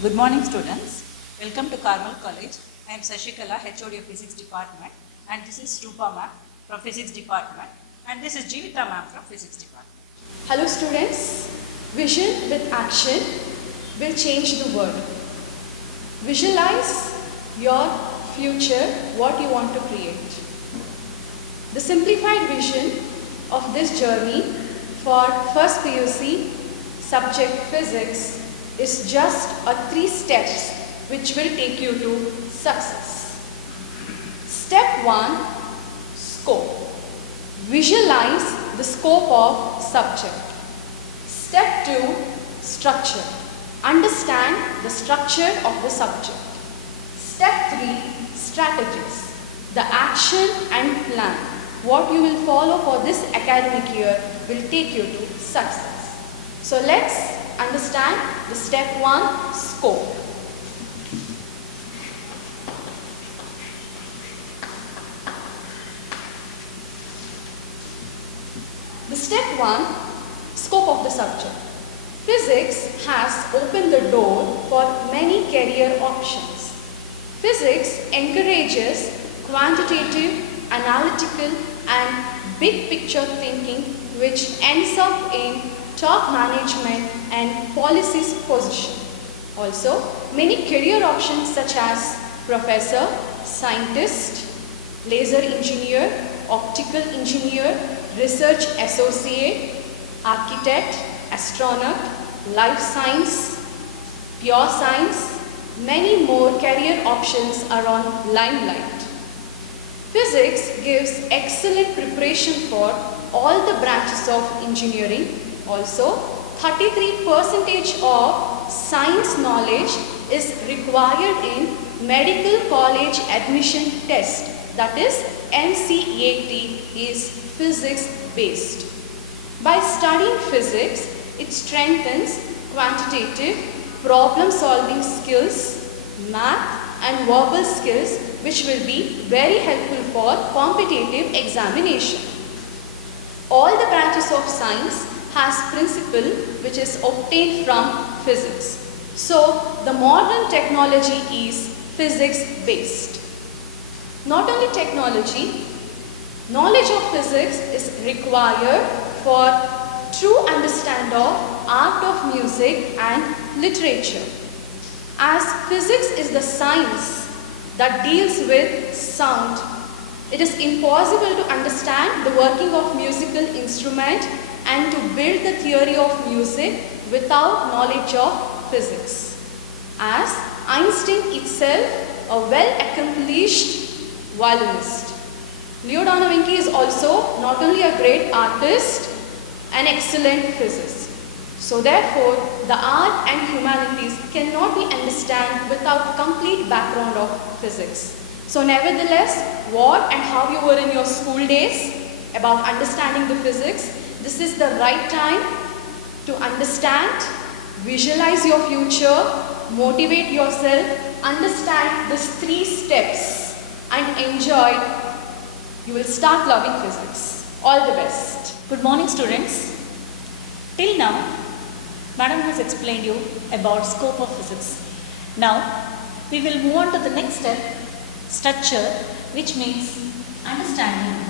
Good morning, students. Welcome to Carmel College. I am Sashikala, HOD of Physics Department, and this is Rupa ma'am from Physics Department, and this is Jeevita ma'am from Physics Department. Hello students, vision with action will change the world. Visualize your future, what you want to create. The simplified vision of this journey for first PUC subject physics is just a 3 steps which will take you to success. Step 1, scope. Visualize the scope of subject. Step 2, structure. Understand the structure of the subject. Step 3, strategies. The action and plan. What you will follow for this academic year will take you to success. So let's understand the step 1, scope. The step 1, scope of the subject. Physics has opened the door for many career options. Physics encourages quantitative, analytical and big picture thinking which ends up in top management and policies position. Also, many career options such as professor, scientist, laser engineer, optical engineer, research associate, architect, astronaut, life science, pure science, many more career options are on limelight. Physics gives excellent preparation for all the branches of engineering. Also, 33% of science knowledge is required in medical college admission test, that is MCAT is physics based. By studying physics, it strengthens quantitative problem solving skills, math and verbal skills which will be very helpful for competitive examination. All the branches of science has principle which is obtained from physics. So the modern technology is physics based. Not only technology, knowledge of physics is required for true understanding of art of music and literature. As physics is the science that deals with sound, it is impossible to understand the working of musical instrument and to build the theory of music without knowledge of physics. As Einstein itself a well-accomplished violinist. Leonardo da Vinci is also not only a great artist, an excellent physicist. So therefore, the art and humanities cannot be understood without complete background of physics. So nevertheless, what and how you were in your school days about understanding the physics, this is the right time to understand, visualize your future, motivate yourself, understand these 3 steps and enjoy. You will start loving physics. All the best. Good morning, students. Till now, Madam has explained you about scope of physics. Now, we will move on to the next step, structure, which means understanding.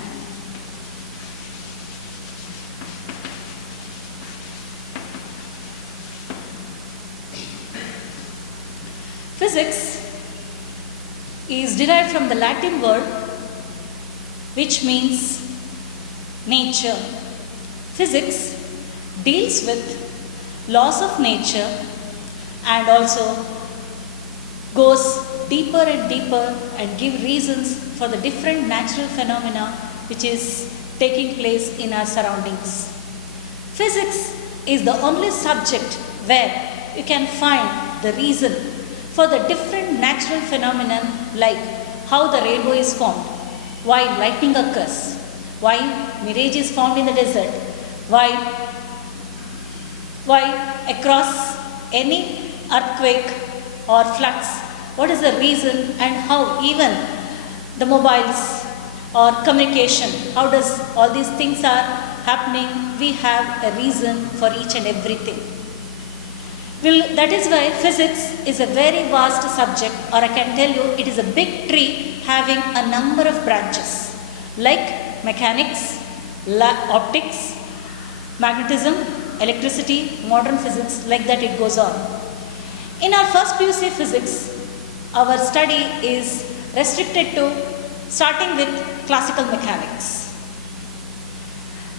Physics is derived from the Latin word which means nature. Physics deals with laws of nature and also goes deeper and deeper and give reasons for the different natural phenomena which is taking place in our surroundings. Physics is the only subject where you can find the reason for the different natural phenomena like how the rainbow is formed, why lightning occurs, why mirage is formed in the desert, why across any earthquake or floods, what is the reason and how even the mobiles or communication, how does all these things are happening, we have a reason for each and everything. That is why physics is a very vast subject, or I can tell you it is a big tree having a number of branches like mechanics, optics, magnetism, electricity, modern physics, like that it goes on. In our first PUC physics, our study is restricted to starting with classical mechanics.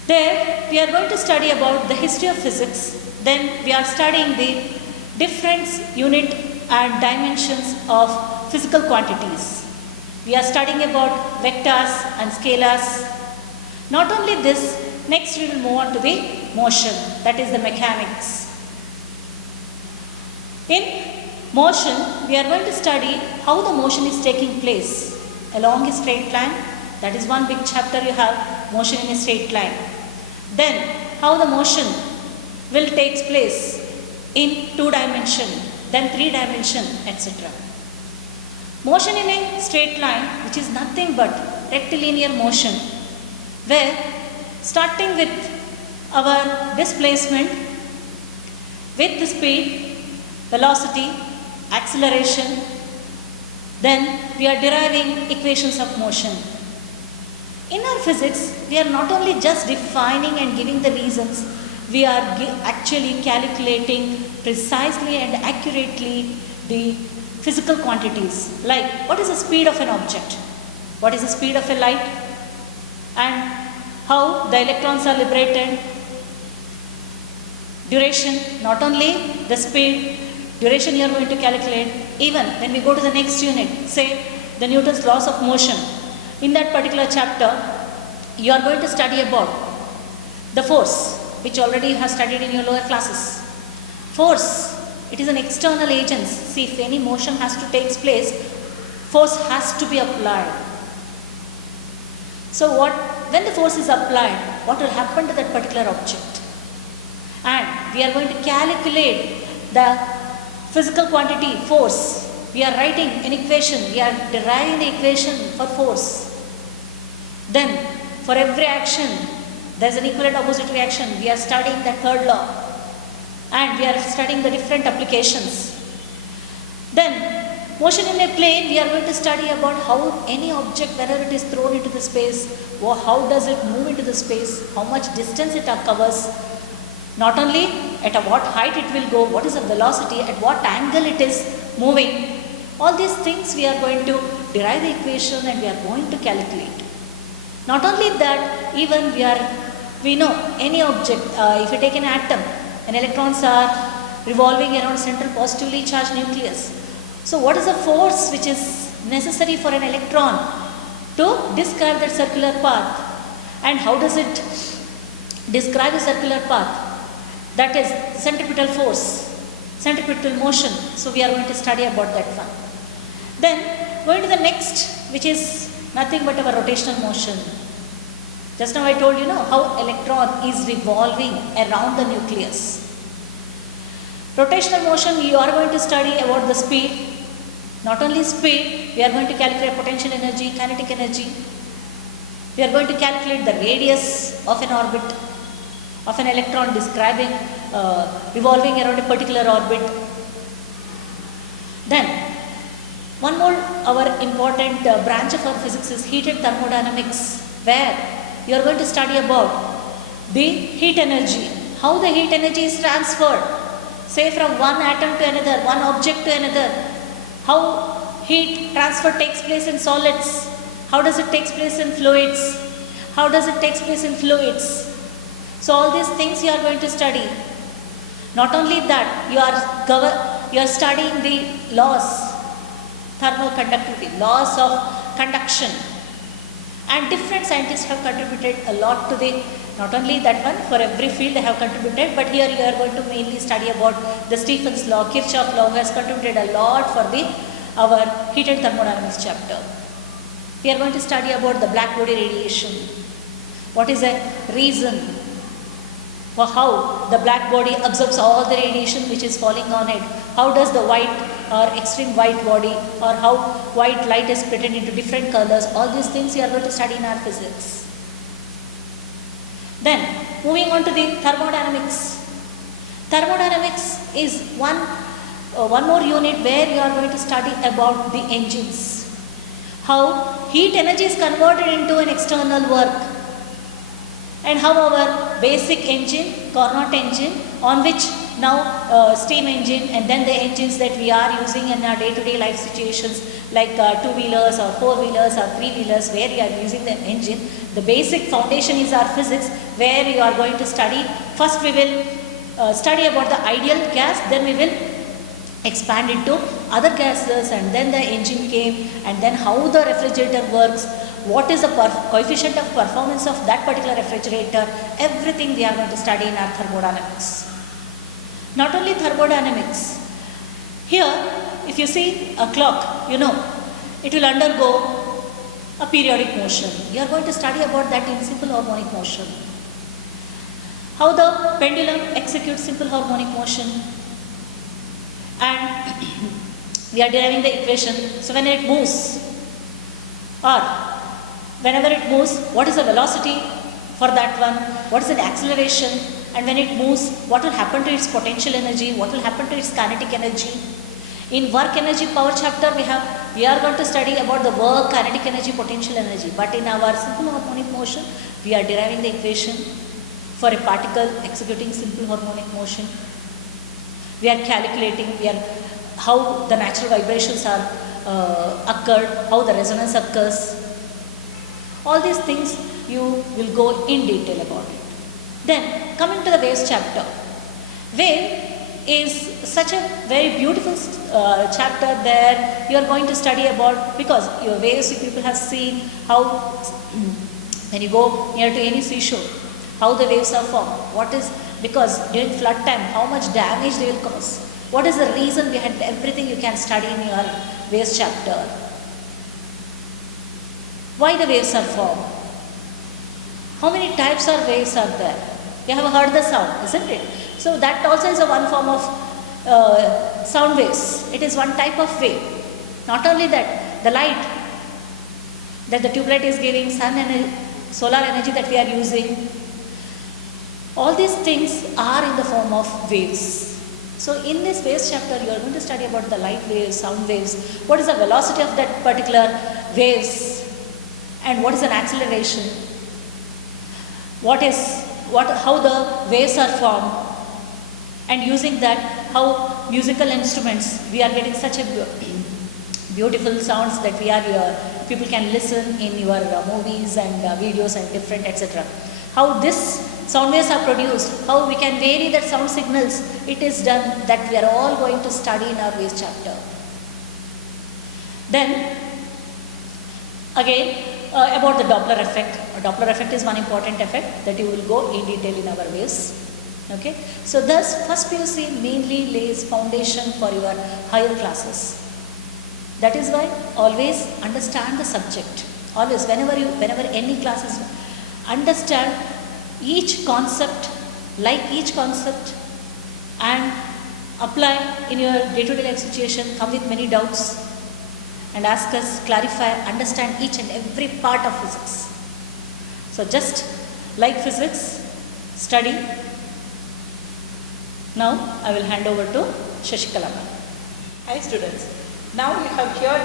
There we are going to study about the history of physics. Then we are studying the different unit and dimensions of physical quantities. We are studying about vectors and scalars. Not only this, next we will move on to the motion, that is the mechanics. In motion, we are going to study how the motion is taking place along a straight line. That is one big chapter you have, motion in a straight line. Then how the motion will take place in 2 dimension, then 3 dimension, etc. Motion in a straight line, which is nothing but rectilinear motion, where starting with our displacement with the speed, velocity, acceleration, then we are deriving equations of motion. In our physics, we are not only just defining and giving the reasons, we are actually calculating precisely and accurately the physical quantities, like what is the speed of an object, what is the speed of a light, and how the electrons are liberated, duration, not only the speed, duration you are going to calculate. Even when we go to the next unit, say the Newton's laws of motion, in that particular chapter, you are going to study about the force, which already you have studied in your lower classes. Force, it is an external agent. See, if any motion has to take place, force has to be applied. So when the force is applied, what will happen to that particular object? And we are going to calculate the physical quantity, force. We are writing an equation, we are deriving the equation for force. Then, for every action, there is an equivalent opposite reaction. We are studying the third law. And we are studying the different applications. Then, motion in a plane, we are going to study about how any object, wherever it is thrown into the space, or how does it move into the space, how much distance it covers. Not only at what height it will go, what is the velocity, at what angle it is moving. All these things we are going to derive the equation and we are going to calculate. Not only that, even we know any object, if you take an atom, and electrons are revolving around central positively charged nucleus. So what is the force which is necessary for an electron to describe that circular path? And how does it describe a circular path? That is centripetal force, centripetal motion. So we are going to study about that one. Then going to the next, which is nothing but our rotational motion. Just now I told you how electron is revolving around the nucleus. Rotational motion, we are going to study about the speed. Not only speed, we are going to calculate potential energy, kinetic energy. We are going to calculate the radius of an orbit of an electron describing revolving around a particular orbit. Then one more our important branch of our physics is heat and thermodynamics, where you are going to study about the heat energy, how the heat energy is transferred, say from one atom to another, one object to another, how heat transfer takes place in solids, how does it take place in fluids, how does it take place in fluids. So all these things you are going to study. Not only that, you are studying the laws, thermal conductivity, laws of conduction. And different scientists have contributed a lot to the, not only that one, for every field they have contributed, but here you are going to mainly study about the Stephen's law, Kirchhoff law, who has contributed a lot for our heat and thermodynamics chapter. We are going to study about the black body radiation. What is a reason for how the black body absorbs all the radiation which is falling on it? How does the white or extreme white body, or how white light is split into different colors? All these things we are going to study in our physics. Then moving on to the thermodynamics. Thermodynamics is one more unit where you are going to study about the engines. How heat energy is converted into an external work, and how our basic engine, Carnot engine, on which now steam engine, and then the engines that we are using in our day-to-day life situations like two-wheelers or four-wheelers or three-wheelers, where we are using the engine. The basic foundation is our physics, where you are going to study. First we will study about the ideal gas, then we will expand into other gases, and then the engine came, and then how the refrigerator works, what is the coefficient of performance of that particular refrigerator. Everything we are going to study in our thermodynamics. Not only thermodynamics, here if you see a clock, you know, it will undergo a periodic motion. You are going to study about that in simple harmonic motion. How the pendulum executes simple harmonic motion, and we are deriving the equation. So when it moves, or whenever it moves, what is the velocity for that one, what is the acceleration, and when it moves, what will happen to its potential energy, what will happen to its kinetic energy. In work energy power chapter, we are going to study about the work, kinetic energy, potential energy, but in our simple harmonic motion, we are deriving the equation for a particle executing simple harmonic motion. We are calculating how the natural vibrations are occurred, how the resonance occurs. All these things you will go in detail about it. Then coming to the waves chapter. Wave is such a very beautiful chapter there. You are going to study about, because your waves, people have seen how when you go near to any seashore, how the waves are formed. What is, because during flood time, how much damage they will cause. What is the reason behind everything you can study in your waves chapter. Why the waves are formed. How many types of waves are there? You have heard the sound, isn't it? So that also is a one form of sound waves. It is one type of wave. Not only that, the light that the tubelight is giving, sun energy, solar energy that we are using, all these things are in the form of waves. So in this waves chapter, you are going to study about the light waves, sound waves, what is the velocity of that particular waves, and what is an acceleration, how the waves are formed, and using that, how musical instruments, we are getting such a beautiful sounds that people can listen in your movies and videos and different etc. How this sound waves are produced, how we can vary that sound signals, it is done, that we are all going to study in our waves chapter. Then again about the Doppler effect. Doppler effect is one important effect that you will go in detail in our waves. Okay, so thus first PUC mainly lays foundation for your higher classes. That is why always understand the subject. Always, whenever any classes, understand each concept, like each concept, and apply in your day-to-day life situation. Come with many doubts and ask us, clarify, understand each and every part of physics. So just like physics, study. Now I will hand over to Shashikala ma'am. Hi students. Now you have heard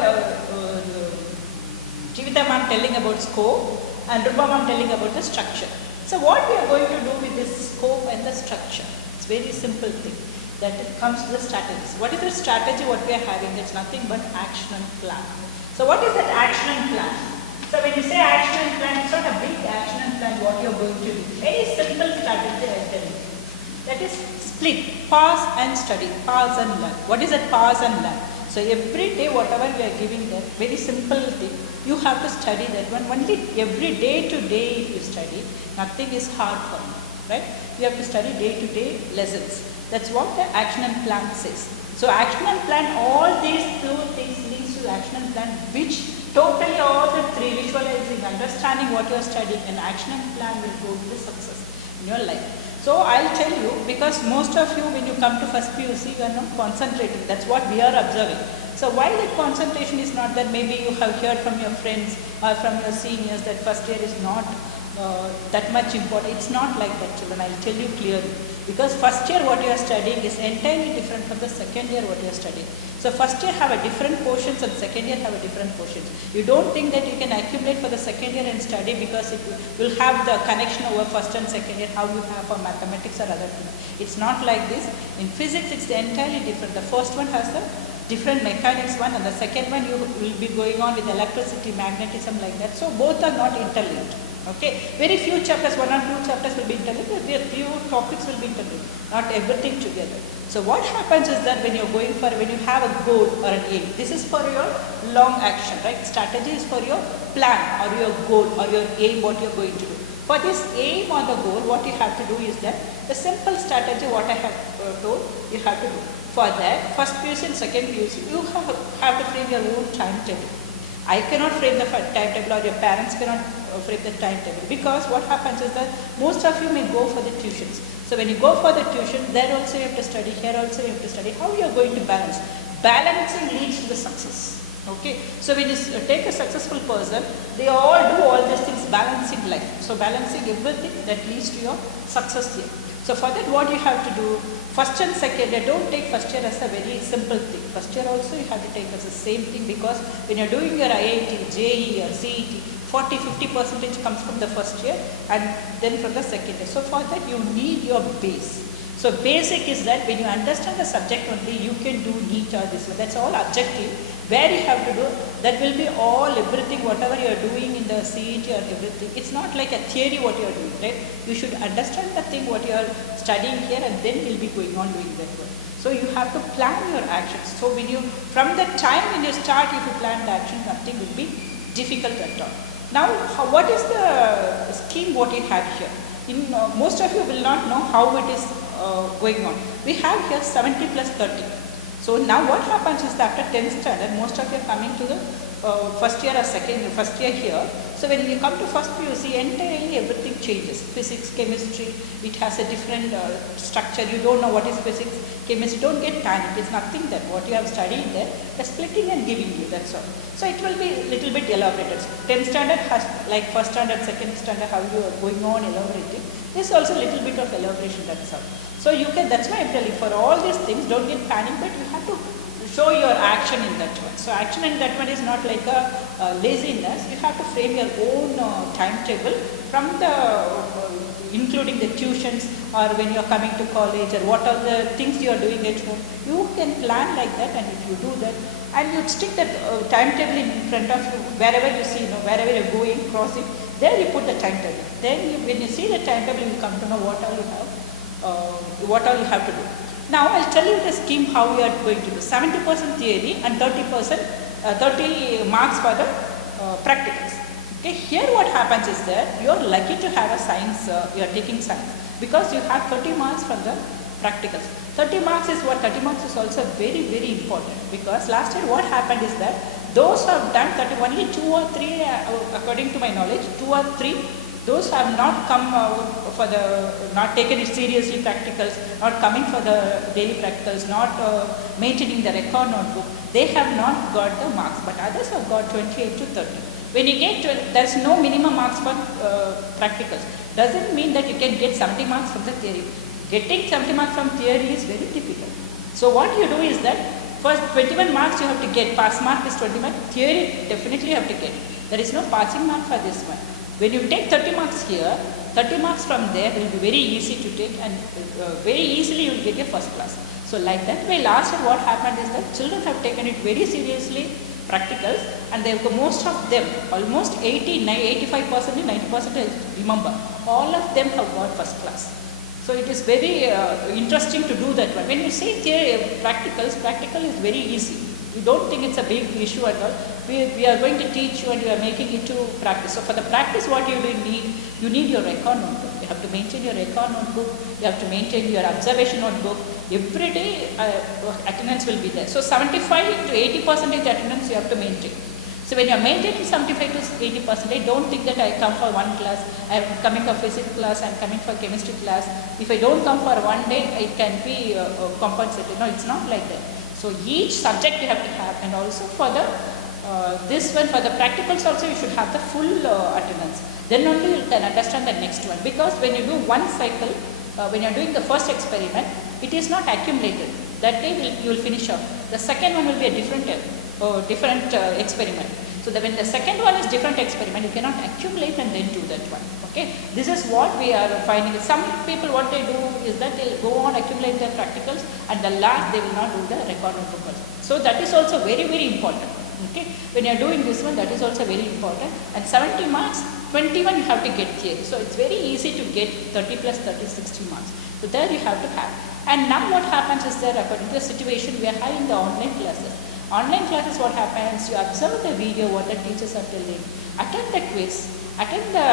Jeevitha ma'am telling about scope and Rupa ma'am telling about the structure. So what we are going to do with this scope and the structure? It's very simple thing. That it comes to the strategies. What is the strategy what we are having? It's nothing but action and plan. So what is that action and plan? So when you say action and plan, it's not a big action and plan what you are going to do. Very simple strategy I tell you. That is split, pause and study, pause and learn. What is that pause and learn? So every day whatever we are giving there, very simple thing, you have to study that one. Only every day to day if you study, nothing is hard for you, right? You have to study day to day lessons. That's what the action and plan says. So action and plan, all these two things leads to action and plan, which totally all the three, visualizing, understanding what you are studying, and action and plan will go to the success in your life. So I'll tell you, because most of you when you come to first PUC, you are not concentrating. That's what we are observing. So why that concentration is not there? Maybe you have heard from your friends or from your seniors that first year is not that much important. It's not like that, children. I'll tell you clearly. Because first year what you are studying is entirely different from the second year what you are studying. So first year have a different portions and second year have a different portions. You don't think that you can accumulate for the second year and study because it will have the connection over first and second year how you have for mathematics or other things. It's not like this. In physics it's entirely different. The first one has the different mechanics one and the second one you will be going on with electricity, magnetism like that. So both are not interlinked. Okay, very few chapters, 1 or 2 chapters will be interlinked, very few topics will be interlinked, not everything together. So what happens is that when you have a goal or an aim, this is for your long action, right? Strategy is for your plan or your goal or your aim, what you are going to do. For this aim or the goal, what you have to do is that the simple strategy what I have told, you have to do. For that, first PUC and second PUC, you have to frame your own timetable. I cannot frame the timetable or your parents cannot frame the timetable because what happens is that most of you may go for the tuitions. So when you go for the tuition, there also you have to study, here also you have to study. How you are going to balance? Balancing leads to the success. Okay, so when you take a successful person, they all do all these things, balancing life. So balancing everything that leads to your success here. So for that what you have to do, first and second year, don't take first year as a very simple thing. First year also you have to take as the same thing because when you are doing your IIT, JEE or CET, 40-50% comes from the first year and then from the second year. So for that you need your base. So basic is that when you understand the subject only, you can do NEET or this one. That's all objective. Where you have to do, that will be all everything, whatever you are doing in the CET or everything. It's not like a theory what you are doing, right? You should understand the thing what you are studying here and then you'll be going on doing that one. So you have to plan your actions. So when you, from the time when you start, if you plan the action, nothing will be difficult at all. Now, what is the scheme what you have here? In most of you will not know how it is going on. We have here 70 plus 30. So now what happens is that after 10th standard, most of you are coming to the first year or first year here. So when you come to first PUC, entirely everything changes. Physics, chemistry, it has a different structure. You don't know what is physics, chemistry. Don't get panic. It's nothing that what you have studied there. They're splitting and giving you, that's all. So it will be a little bit elaborated. 10th standard has like first standard, second standard, how you are going on elaborating. There's also a little bit of elaboration, that's all. So you can, that's why I'm telling you, for all these things, don't get panic, but you have to show your action in that one. So action in that one is not like a laziness. You have to frame your own timetable from the, including the tuitions or when you are coming to college or what are the things you are doing at home. You can plan like that, and if you do that, and you stick that timetable in front of you, wherever you see, wherever you're going, crossing, there you put the timetable. Then you, when you see the timetable, you come to know what all you have. What all you have to do. Now I'll tell you the scheme how we are going to do. 70% theory and 30 marks for the practicals. Okay, here what happens is that you are lucky to have a science, you are taking science because you have 30 marks from the practicals. 30 marks is what? 30 marks is also very important because last year what happened is that those who have done 30, only 2 or 3 according to my knowledge, 2 or 3, those have not come for the, not taken it seriously practicals, not coming for the daily practicals, not maintaining the record notebook, they have not got the marks, but others have got 28 to 30. When you get, there is no minimum marks for practicals. Doesn't mean that you can get 70 marks from the theory. Getting 70 marks from theory is very difficult. So what you do is that, first 21 marks you have to get, pass mark is 21, theory definitely you have to get. There is no passing mark for this one. When you take 30 marks here, 30 marks from there will be very easy to take and very easily you will get a first class. So like that way last year what happened is that children have taken it very seriously, practicals, and they have, most of them, almost 85%, 90% remember, all of them have got first class. So it is very interesting to do that one. When you say theory, practicals, practical is very easy. You don't think it's a big issue at all. We are going to teach you and you are making it to practice. So for the practice what you need, you need your record notebook. You have to maintain your record notebook. You have to maintain your observation notebook. Every day attendance will be there. So 75 to 80% attendance you have to maintain. So when you are maintaining 75 to 80%, don't think that I come for one class, I am coming for physics class, I am coming for chemistry class. If I don't come for one day, it can be compensated. No, it's not like that. So each subject you have to have, and also for the this one for the practicals also you should have the full attendance. Then only you can understand the next one, because when you do one cycle, when you are doing the first experiment, it is not accumulated. That day you will finish up. The second one will be a different experiment. So that when the second one is different experiment, you cannot accumulate and then do that one. Okay, this is what we are finding. Some people what they do is that they go on accumulate their practicals and the last they will not do the record of practicals. So that is also very important. Okay, when you are doing this one, that is also very important. And 70 marks, 21 you have to get theory. So it's very easy to get 30 plus 30, 60 marks. So there you have to have. And now what happens is that according to the situation we are having the online classes. Online classes, what happens, you observe the video, what the teachers are telling, attend the quiz, attend the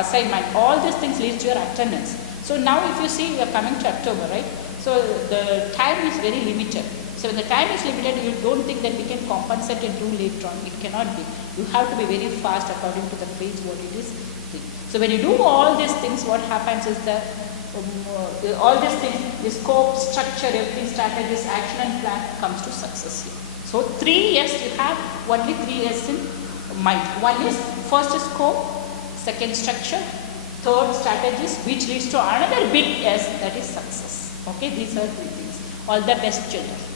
assignment, all these things leads to your attendance. So now if you see we are coming to October, right? So the time is very limited. So when the time is limited, you don't think that we can compensate and do later on. It cannot be. You have to be very fast according to the page what it is. So when you do all these things, what happens is that all these things, the scope, structure, everything, strategies, action and plan comes to success here. So 3 years you have only 3 years in mind. One is first is scope, second structure, third strategies, which leads to another big S, that is success. Okay, these are 3 things. All the best children.